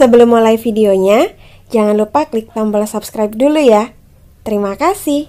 Sebelum mulai videonya, jangan lupa klik tombol subscribe dulu ya. Terima kasih.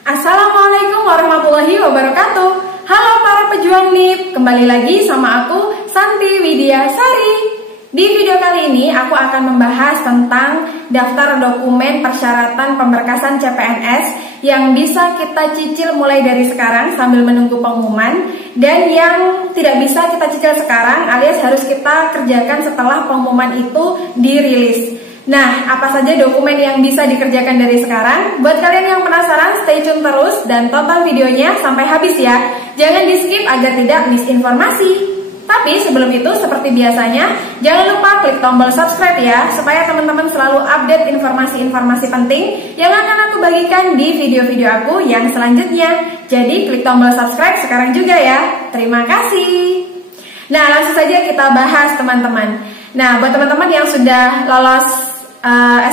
Assalamualaikum warahmatullahi wabarakatuh. Halo para pejuang NIP, kembali lagi sama aku Santi Widiasari. Di video kali ini aku akan membahas tentang daftar dokumen persyaratan pemberkasan CPNS yang bisa kita cicil mulai dari sekarang sambil menunggu pengumuman, dan yang tidak bisa kita cicil sekarang alias harus kita kerjakan setelah pengumuman itu dirilis. Nah, apa saja dokumen yang bisa dikerjakan dari sekarang? Buat kalian yang penasaran, stay tune terus dan tonton videonya sampai habis ya. Jangan di skip agar tidak miss informasi. Tapi sebelum itu, seperti biasanya, jangan lupa klik tombol subscribe ya, supaya teman-teman selalu update informasi-informasi penting yang akan aku bagikan di video-video aku yang selanjutnya. Jadi klik tombol subscribe sekarang juga ya. Terima kasih. Nah, langsung saja kita bahas teman-teman. Nah, buat teman-teman yang sudah lolos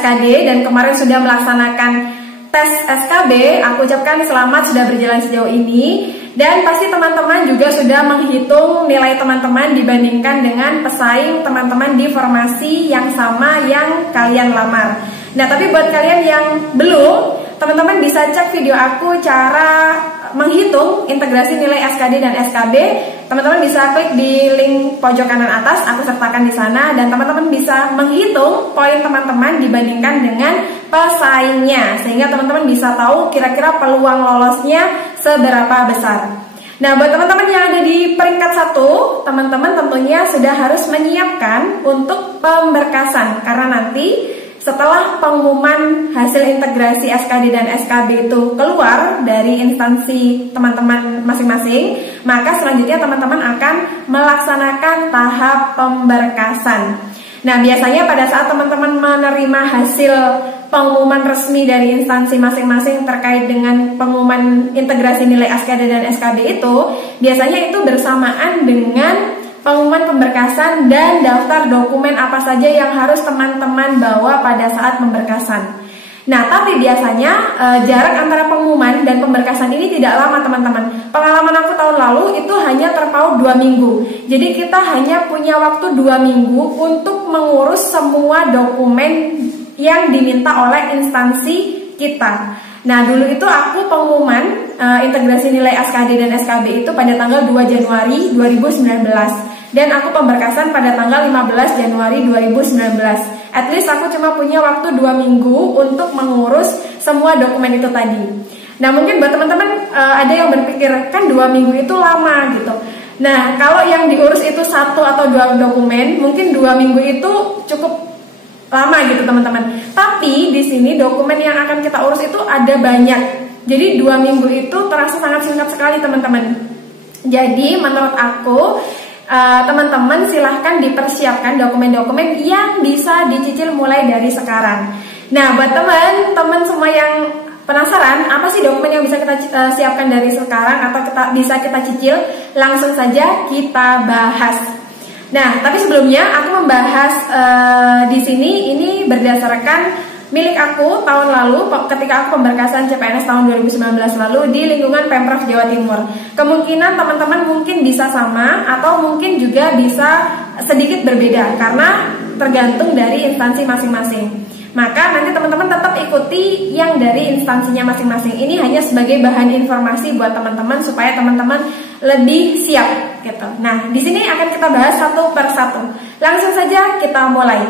SKD dan kemarin sudah melaksanakan tes SKB, aku ucapkan selamat sudah berjalan sejauh ini. Dan pasti teman-teman juga sudah menghitung nilai teman-teman dibandingkan dengan pesaing teman-teman di formasi yang sama yang kalian lamar. Nah, tapi buat kalian yang belum, teman-teman bisa cek video aku cara menghitung integrasi nilai SKD dan SKB. Teman-teman bisa klik di link pojok kanan atas, aku sertakan di sana, dan teman-teman bisa menghitung poin teman-teman dibandingkan dengan pesaingnya, sehingga teman-teman bisa tahu kira-kira peluang lolosnya seberapa besar. Nah, buat teman-teman yang ada di peringkat 1, teman-teman tentunya sudah harus menyiapkan untuk pemberkasan, karena nanti setelah pengumuman hasil integrasi SKD dan SKB itu keluar dari instansi teman-teman masing-masing, maka selanjutnya teman-teman akan melaksanakan tahap pemberkasan. Nah, biasanya pada saat teman-teman menerima hasil pengumuman resmi dari instansi masing-masing terkait dengan pengumuman integrasi nilai SKD dan SKB itu, biasanya itu bersamaan dengan pengumuman pemberkasan dan daftar dokumen apa saja yang harus teman-teman bawa pada saat pemberkasan. Nah, tapi biasanya jarak antara pengumuman dan pemberkasan ini tidak lama teman-teman. Pengalaman aku tahun lalu itu hanya terpaut 2 minggu. Jadi kita hanya punya waktu 2 minggu untuk mengurus semua dokumen yang diminta oleh instansi kita. Nah, dulu itu aku pengumuman integrasi nilai SKD dan SKB itu pada tanggal 2 Januari 2019. Dan aku pemberkasan pada tanggal 15 Januari 2019. At least aku cuma punya waktu 2 minggu untuk mengurus semua dokumen itu tadi. Nah, mungkin buat teman-teman ada yang berpikir, kan 2 minggu itu lama gitu. Nah, kalau yang diurus itu 1 atau 2 dokumen, mungkin 2 minggu itu cukup lama gitu teman-teman. Tapi di sini dokumen yang akan kita urus itu ada banyak. Jadi 2 minggu itu terasa sangat singkat sekali teman-teman. Jadi menurut aku, teman-teman silahkan dipersiapkan dokumen-dokumen yang bisa dicicil mulai dari sekarang. Nah, buat teman-teman semua yang penasaran apa sih dokumen yang bisa kita siapkan dari sekarang atau bisa kita cicil, langsung saja kita bahas. Nah, tapi sebelumnya aku membahas di sini ini berdasarkan milik aku tahun lalu ketika aku pemberkasan CPNS tahun 2019 lalu di lingkungan Pemprov Jawa Timur. Kemungkinan teman-teman mungkin bisa sama atau mungkin juga bisa sedikit berbeda karena tergantung dari instansi masing-masing. Maka nanti teman-teman tetap ikuti yang dari instansinya masing-masing. Ini hanya sebagai bahan informasi buat teman-teman supaya teman-teman lebih siap gitu. Nah, di sini akan kita bahas satu per satu. Langsung saja kita mulai.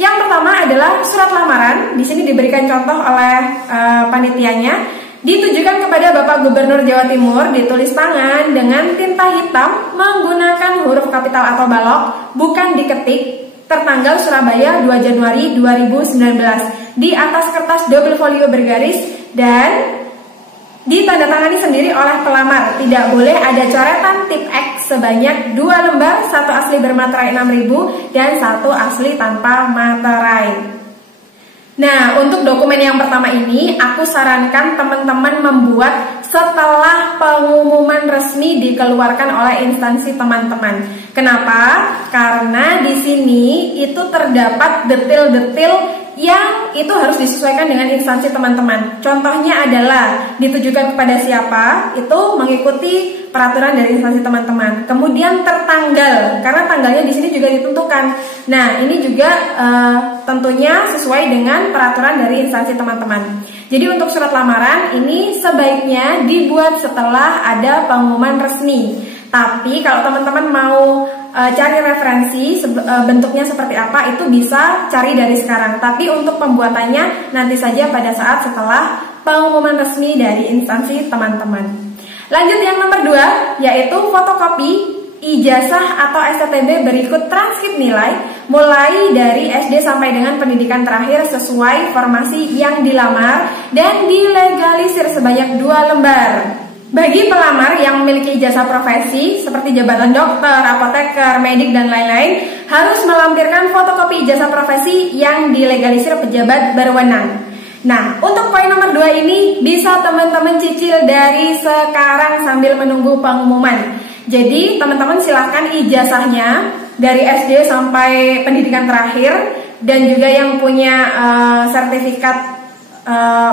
Yang pertama adalah surat lamaran. Di sini diberikan contoh oleh panitianya. Ditujukan kepada Bapak Gubernur Jawa Timur, ditulis tangan dengan tinta hitam menggunakan huruf kapital atau balok, bukan diketik, tertanggal Surabaya 2 Januari 2019, di atas kertas double folio bergaris dan ditandatangani sendiri oleh pelamar. Tidak boleh ada coretan tip X sebanyak 2 lembar, 1 asli bermaterai 6.000 dan 1 asli tanpa materai. Nah, untuk dokumen yang pertama ini aku sarankan teman-teman membuat setelah pengumuman resmi resmi dikeluarkan oleh instansi teman-teman. Kenapa? Karena di sini itu terdapat detail-detail yang itu harus disesuaikan dengan instansi teman-teman. Contohnya adalah ditujukan kepada siapa, itu mengikuti peraturan dari instansi teman-teman. Kemudian tertanggal, karena tanggalnya di sini juga ditentukan. Nah, ini juga tentunya sesuai dengan peraturan dari instansi teman-teman. Jadi untuk surat lamaran ini sebaiknya dibuat setelah ada pengumuman resmi. Tapi kalau teman-teman mau cari referensi bentuknya seperti apa, itu bisa cari dari sekarang. Tapi untuk pembuatannya nanti saja pada saat setelah pengumuman resmi dari instansi teman-teman. Lanjut yang nomor 2, yaitu fotokopi ijazah atau STTB berikut transkrip nilai mulai dari SD sampai dengan pendidikan terakhir sesuai formasi yang dilamar dan dilegalisir sebanyak 2 lembar. Bagi pelamar yang memiliki ijazah profesi seperti jabatan dokter, apoteker, medik, dan lain-lain harus melampirkan fotokopi ijazah profesi yang dilegalisir pejabat berwenang. Nah, untuk poin nomor 2 ini bisa teman-teman cicil dari sekarang sambil menunggu pengumuman. Jadi teman-teman silahkan ijazahnya dari SD sampai pendidikan terakhir dan juga yang punya sertifikat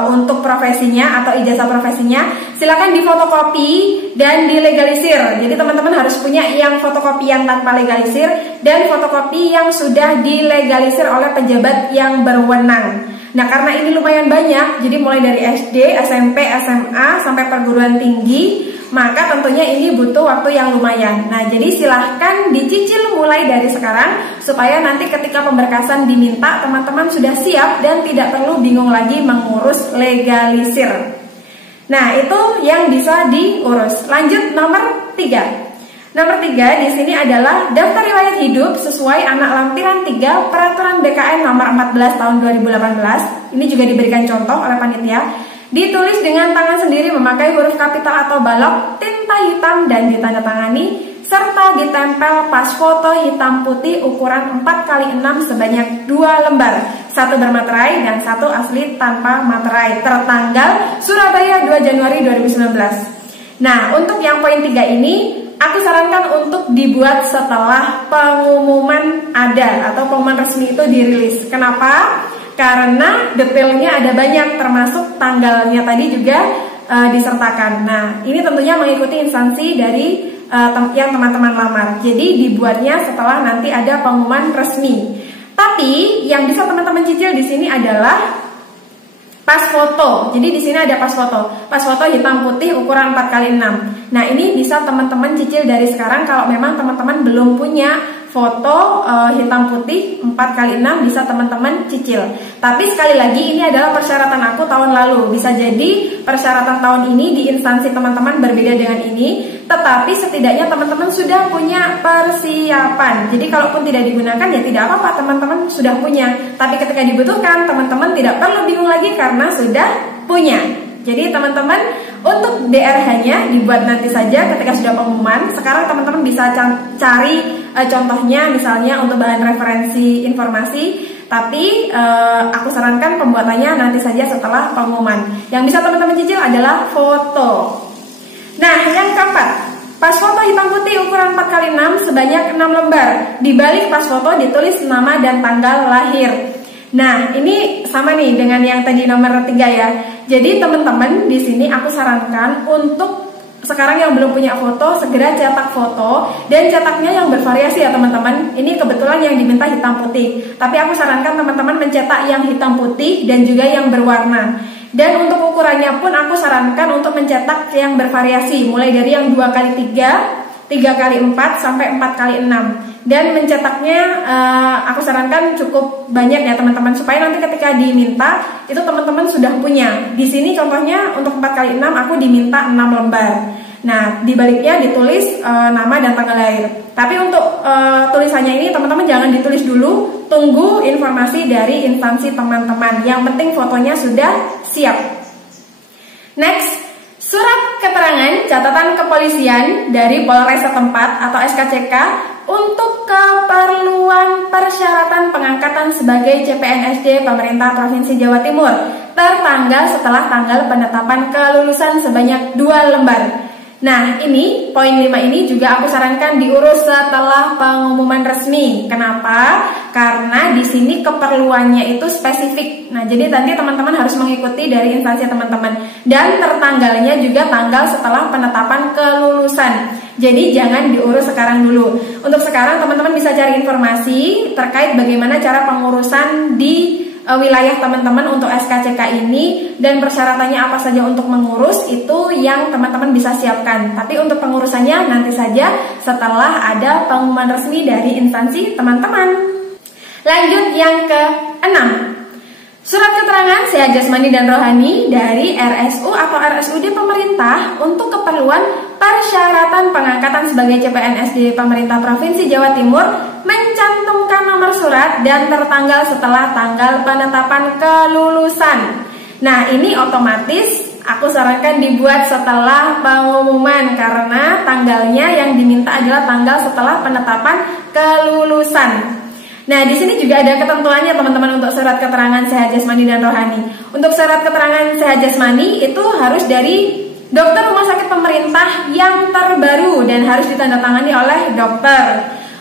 untuk profesinya atau ijazah profesinya silakan difotokopi dan dilegalisir. Jadi teman-teman harus punya yang fotokopian tanpa legalisir dan fotokopi yang sudah dilegalisir oleh pejabat yang berwenang. Nah, karena ini lumayan banyak, jadi mulai dari SD, SMP, SMA sampai perguruan tinggi, maka tentunya ini butuh waktu yang lumayan. Nah, jadi silahkan dicicil mulai dari sekarang supaya nanti ketika pemberkasan diminta teman-teman sudah siap dan tidak perlu bingung lagi mengurus legalisir. Nah, itu yang bisa diurus. Lanjut nomor 3. Nomor 3 di sini adalah daftar riwayat hidup sesuai anak lampiran 3 Peraturan BKN nomor 14 tahun 2018. Ini juga diberikan contoh oleh panitia. Ditulis dengan tangan sendiri memakai huruf kapital atau balok, tinta hitam dan ditandatangani serta ditempel pas foto hitam putih ukuran 4x6 sebanyak 2 lembar, 1 bermaterai dan 1 asli tanpa materai, tertanggal Surabaya 2 Januari 2019. Nah, untuk yang poin 3 ini aku sarankan untuk dibuat setelah pengumuman ada atau pengumuman resmi itu dirilis. Kenapa? Karena detailnya ada banyak, termasuk tanggalnya tadi juga disertakan. Nah, ini tentunya mengikuti instansi dari yang teman-teman lamar. Jadi dibuatnya setelah nanti ada pengumuman resmi. Tapi yang bisa teman-teman cicil di sini adalah pas foto. Jadi di sini ada pas foto. Pas foto hitam putih ukuran 4x6. Nah, ini bisa teman-teman cicil dari sekarang kalau memang teman-teman belum punya foto hitam putih 4x6, bisa teman-teman cicil. Tapi sekali lagi ini adalah persyaratan aku tahun lalu. Bisa jadi persyaratan tahun ini di instansi teman-teman berbeda dengan ini, tetapi setidaknya teman-teman sudah punya persiapan. Jadi kalaupun tidak digunakan ya tidak apa-apa, teman-teman sudah punya. Tapi ketika dibutuhkan, teman-teman tidak perlu bingung lagi karena sudah punya. Jadi teman-teman untuk DRH-nya dibuat nanti saja ketika sudah pengumuman. Sekarang teman-teman bisa cari contohnya misalnya untuk bahan referensi informasi. Tapi aku sarankan pembuatannya nanti saja setelah pengumuman. Yang bisa teman-teman cicil adalah foto. Nah, yang keempat, pas foto hitam putih ukuran 4x6 sebanyak 6 lembar. Di balik pas foto ditulis nama dan tanggal lahir. Nah, ini sama nih dengan yang tadi nomor 3 ya. Jadi teman-teman di sini aku sarankan untuk sekarang yang belum punya foto segera cetak foto dan cetaknya yang bervariasi ya teman-teman. Ini kebetulan yang diminta hitam putih. Tapi aku sarankan teman-teman mencetak yang hitam putih dan juga yang berwarna. Dan untuk ukurannya pun aku sarankan untuk mencetak yang bervariasi mulai dari yang 2x3, 3x4 sampai 4x6. Dan mencetaknya aku sarankan cukup banyak ya teman-teman supaya nanti ketika diminta itu teman-teman sudah punya. Di sini contohnya untuk 4x6 aku diminta 6 lembar. Nah, di baliknya ditulis nama dan tanggal lahir. Tapi untuk tulisannya ini teman-teman jangan ditulis dulu, tunggu informasi dari instansi teman-teman. Yang penting fotonya sudah siap. Next, surat keterangan catatan kepolisian dari Polres setempat atau SKCK untuk keperluan persyaratan pengangkatan sebagai CPNSD Pemerintah Provinsi Jawa Timur tertanggal setelah tanggal penetapan kelulusan sebanyak 2 lembar. Nah, ini poin 5 ini juga aku sarankan diurus setelah pengumuman resmi. Kenapa? Karena di sini keperluannya itu spesifik. Nah, jadi nanti teman-teman harus mengikuti dari instansi teman-teman. Dan tertanggalnya juga tanggal setelah penetapan kelulusan. Jadi jangan diurus sekarang dulu. Untuk sekarang teman-teman bisa cari informasi terkait bagaimana cara pengurusan di wilayah teman-teman untuk SKCK ini, dan persyaratannya apa saja untuk mengurus itu yang teman-teman bisa siapkan. Tapi untuk pengurusannya nanti saja setelah ada pengumuman resmi dari instansi teman-teman. Lanjut yang ke-6, surat keterangan sehat jasmani dan rohani dari RSU atau RSUD pemerintah untuk keperluan persyaratan pengangkatan sebagai CPNS di pemerintah Provinsi Jawa Timur mencantumkan nomor surat dan tertanggal setelah tanggal penetapan kelulusan. Nah, ini otomatis aku sarankan dibuat setelah pengumuman karena tanggalnya yang diminta adalah tanggal setelah penetapan kelulusan. Nah, di sini juga ada ketentuannya teman-teman untuk surat keterangan sehat jasmani dan rohani. Untuk surat keterangan sehat jasmani itu harus dari dokter rumah sakit pemerintah yang terbaru dan harus ditandatangani oleh dokter.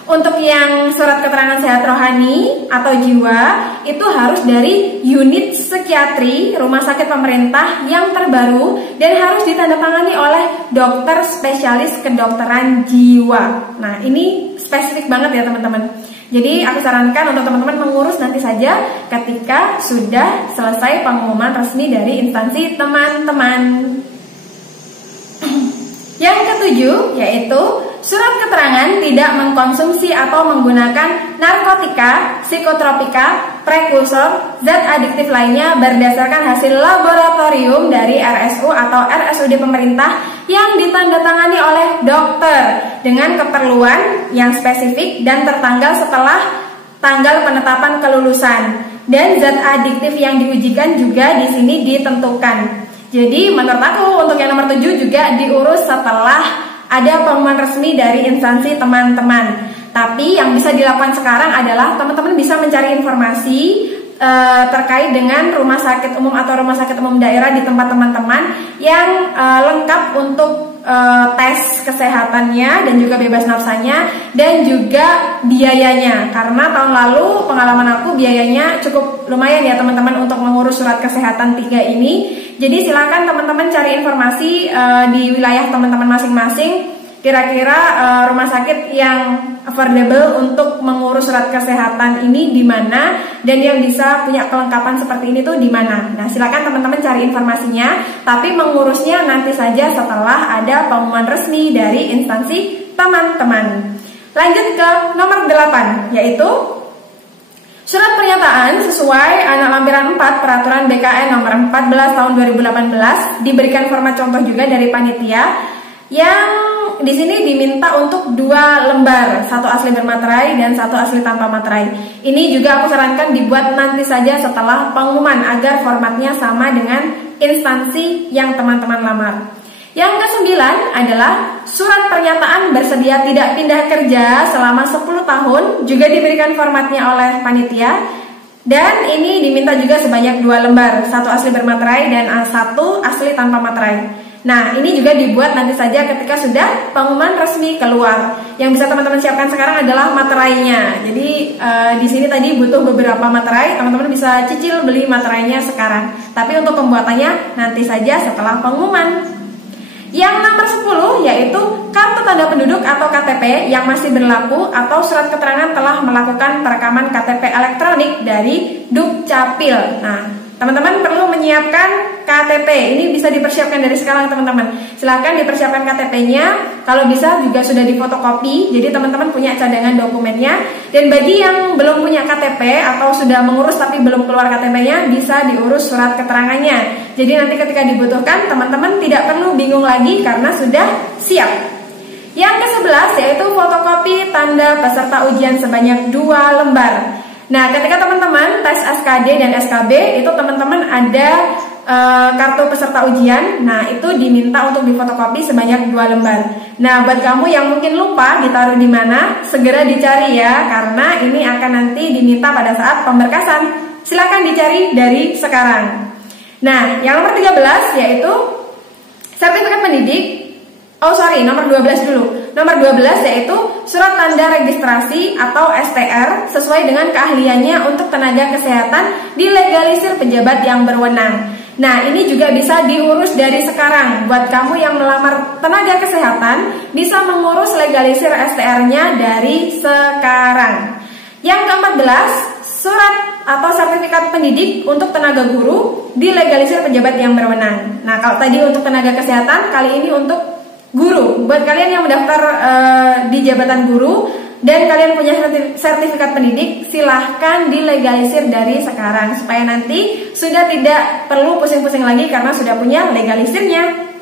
Untuk yang surat keterangan sehat rohani atau jiwa itu harus dari unit psikiatri rumah sakit pemerintah yang terbaru dan harus ditandatangani oleh dokter spesialis kedokteran jiwa. Nah, ini spesifik banget ya teman-teman. Jadi aku sarankan untuk teman-teman mengurus nanti saja ketika sudah selesai pengumuman resmi dari instansi teman-teman. Yang ke-7 yaitu surat keterangan tidak mengkonsumsi atau menggunakan narkotika, psikotropika, prekursor, zat adiktif lainnya berdasarkan hasil laboratorium dari RSU atau RSUD pemerintah yang ditandatangani oleh dokter dengan keperluan yang spesifik dan tertanggal setelah tanggal penetapan kelulusan. Dan zat adiktif yang diujikan juga di sini ditentukan. Jadi menurut aku untuk yang nomor 7 juga diurus setelah ada pengumuman resmi dari instansi teman-teman. Tapi yang bisa dilakukan sekarang adalah teman-teman bisa mencari informasi terkait dengan rumah sakit umum atau rumah sakit umum daerah di tempat teman-teman yang lengkap untuk tes kesehatannya dan juga bebas nafsanya dan juga biayanya. Karena tahun lalu pengalaman aku biayanya cukup lumayan ya teman-teman untuk mengurus surat kesehatan 3 ini. Jadi silakan teman-teman cari informasi di wilayah teman-teman masing-masing. Kira-kira rumah sakit yang affordable untuk mengurus surat kesehatan ini di mana dan yang bisa punya kelengkapan seperti ini tuh di mana. Nah, silakan teman-teman cari informasinya, tapi mengurusnya nanti saja setelah ada pengumuman resmi dari instansi teman-teman. Lanjut ke nomor 8 yaitu surat pernyataan sesuai anak lampiran 4 Peraturan BKN nomor 14 tahun 2018 diberikan format contoh juga dari panitia yang di sini diminta untuk 2 lembar, 1 asli bermaterai dan 1 asli tanpa materai. Ini juga aku sarankan dibuat nanti saja setelah pengumuman agar formatnya sama dengan instansi yang teman-teman lamar. Yang ke-9 adalah surat pernyataan bersedia tidak pindah kerja selama 10 tahun juga diberikan formatnya oleh panitia. Dan ini diminta juga sebanyak 2 lembar, 1 asli bermaterai dan 1 asli tanpa materai. Nah, ini juga dibuat nanti saja ketika sudah pengumuman resmi keluar. Yang bisa teman-teman siapkan sekarang adalah materainya. Jadi di sini tadi butuh beberapa materai, teman-teman bisa cicil beli materainya sekarang. Tapi untuk pembuatannya nanti saja setelah pengumuman. Yang nomor 10 yaitu kartu tanda penduduk atau KTP yang masih berlaku atau surat keterangan telah melakukan perekaman KTP elektronik dari Dukcapil. Nah, teman-teman perlu menyiapkan KTP. Ini bisa dipersiapkan dari sekarang teman-teman. Silakan dipersiapkan KTP-nya. Kalau bisa juga sudah difotokopi. Jadi teman-teman punya cadangan dokumennya. Dan bagi yang belum punya KTP atau sudah mengurus tapi belum keluar KTP-nya, bisa diurus surat keterangannya. Jadi nanti ketika dibutuhkan teman-teman tidak perlu bingung lagi karena sudah siap. Yang ke-11 yaitu fotokopi tanda peserta ujian sebanyak 2 lembar. Nah, ketika teman-teman tes SKD dan SKB itu teman-teman ada kartu peserta ujian. Nah, itu diminta untuk difotokopi sebanyak 2 lembar. Nah, buat kamu yang mungkin lupa ditaruh di mana, segera dicari ya, karena ini akan nanti diminta pada saat pemberkasan. Silakan dicari dari sekarang. Nah, yang nomor 13 yaitu sertifikat pendidik nomor 12 dulu. Nomor 12 yaitu surat tanda registrasi atau STR sesuai dengan keahliannya untuk tenaga kesehatan dilegalisir pejabat yang berwenang. Nah, ini juga bisa diurus dari sekarang. Buat kamu yang melamar tenaga kesehatan, bisa mengurus legalisir STR-nya dari sekarang. Yang ke-14, surat atau sertifikat pendidik untuk tenaga guru dilegalisir pejabat yang berwenang. Nah, kalau tadi untuk tenaga kesehatan, kali ini untuk guru. Buat kalian yang mendaftar di jabatan guru dan kalian punya sertifikat pendidik, silahkan dilegalisir dari sekarang supaya nanti sudah tidak perlu pusing-pusing lagi karena sudah punya legalisirnya.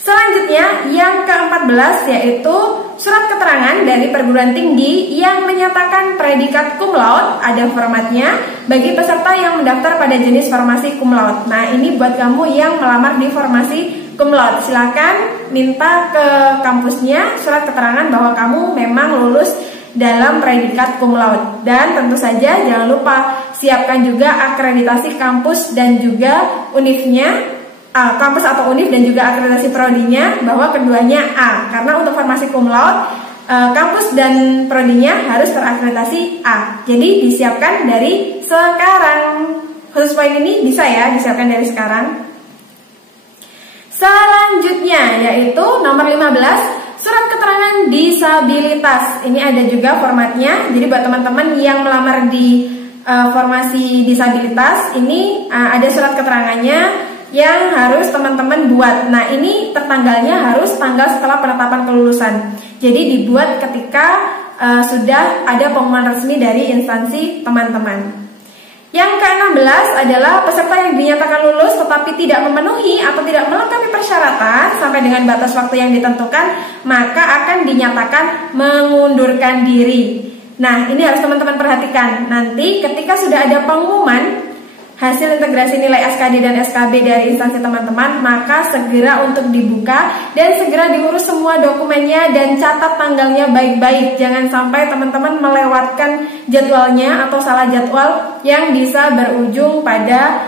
Selanjutnya yang ke-14 yaitu surat keterangan dari perguruan tinggi yang menyatakan predikat cum laude, ada formatnya bagi peserta yang mendaftar pada jenis formasi cum laude. Nah, ini buat kamu yang melamar di formasi cum laude, silakan minta ke kampusnya surat keterangan bahwa kamu memang lulus dalam predikat cum laude. Dan tentu saja jangan lupa siapkan juga akreditasi kampus dan juga univnya, kampus atau univ dan juga akreditasi prodinya bahwa keduanya A. Karena untuk formasi cum laude, kampus dan prodinya harus terakreditasi A. Jadi disiapkan dari sekarang. Khusus poin ini bisa ya disiapkan dari sekarang. Selanjutnya yaitu nomor 15, surat keterangan disabilitas. Ini ada juga formatnya. Jadi buat teman-teman yang melamar di formasi disabilitas, ini ada surat keterangannya yang harus teman-teman buat. Nah, ini tertanggalnya harus tanggal setelah penetapan kelulusan. Jadi dibuat ketika sudah ada pengumuman resmi dari instansi teman-teman. Yang ke-16 adalah peserta yang dinyatakan lulus tetapi tidak memenuhi atau tidak melengkapi persyaratan sampai dengan batas waktu yang ditentukan, maka akan dinyatakan mengundurkan diri. Nah, ini harus teman-teman perhatikan. Nanti ketika sudah ada pengumuman hasil integrasi nilai SKD dan SKB dari instansi teman-teman, maka segera untuk dibuka dan segera diurus semua dokumennya dan catat tanggalnya baik-baik. Jangan sampai teman-teman melewatkan jadwalnya atau salah jadwal yang bisa berujung pada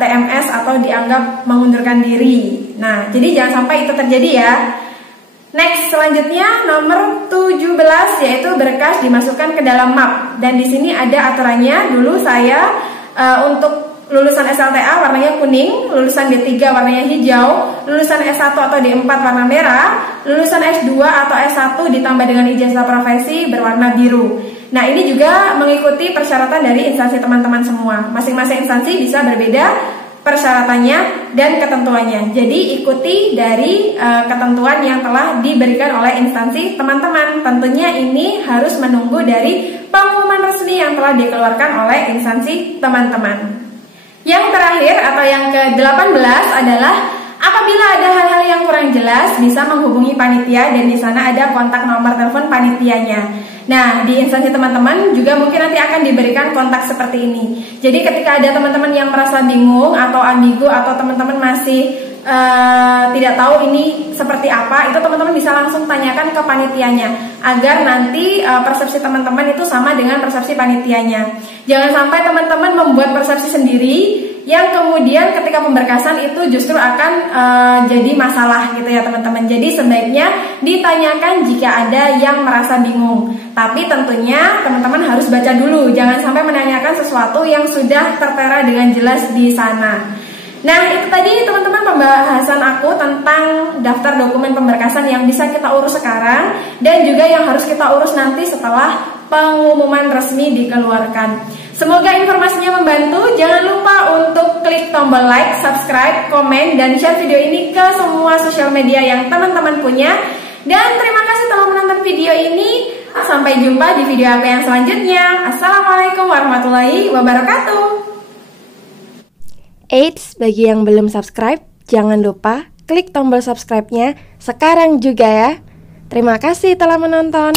TMS atau dianggap mengundurkan diri. Nah, jadi jangan sampai itu terjadi ya. Next, selanjutnya nomor 17 yaitu berkas dimasukkan ke dalam map. Dan di sini ada aturannya. Dulu saya untuk lulusan SLTA warnanya kuning, lulusan D3 warnanya hijau, lulusan S1 atau D4 warna merah, lulusan S2 atau S1 ditambah dengan ijazah profesi berwarna biru. Nah, ini juga mengikuti persyaratan dari instansi teman-teman semua. Masing-masing instansi bisa berbeda persyaratannya dan ketentuannya. Jadi ikuti dari ketentuan yang telah diberikan oleh instansi teman-teman. Tentunya ini harus menunggu dari pengumuman resmi yang telah dikeluarkan oleh instansi teman-teman. Yang terakhir atau yang ke-18 adalah apabila ada hal-hal yang kurang jelas bisa menghubungi panitia dan di sana ada kontak nomor telepon panitianya. Nah, di instansi teman-teman juga mungkin nanti akan diberikan kontak seperti ini. Jadi ketika ada teman-teman yang merasa bingung atau ambigu atau teman-teman masih tidak tahu ini seperti apa, itu teman-teman bisa langsung tanyakan ke panitianya agar nanti persepsi teman-teman itu sama dengan persepsi panitianya. Jangan sampai teman-teman membuat persepsi sendiri yang kemudian ketika pemberkasan itu justru akan jadi masalah gitu ya teman-teman. Jadi sebaiknya ditanyakan jika ada yang merasa bingung. Tapi tentunya teman-teman harus baca dulu, jangan sampai menanyakan sesuatu yang sudah tertera dengan jelas di sana. Nah, itu tadi teman-teman pembahasan aku tentang daftar dokumen pemberkasan yang bisa kita urus sekarang dan juga yang harus kita urus nanti setelah pengumuman resmi dikeluarkan. Semoga informasinya membantu. Jangan lupa untuk klik tombol like, subscribe, komen, dan share video ini ke semua sosial media yang teman-teman punya. Dan terima kasih telah menonton video ini. Sampai jumpa di video apa yang selanjutnya. Assalamualaikum warahmatullahi wabarakatuh. Eits, bagi yang belum subscribe, jangan lupa klik tombol subscribe-nya sekarang juga ya. Terima kasih telah menonton.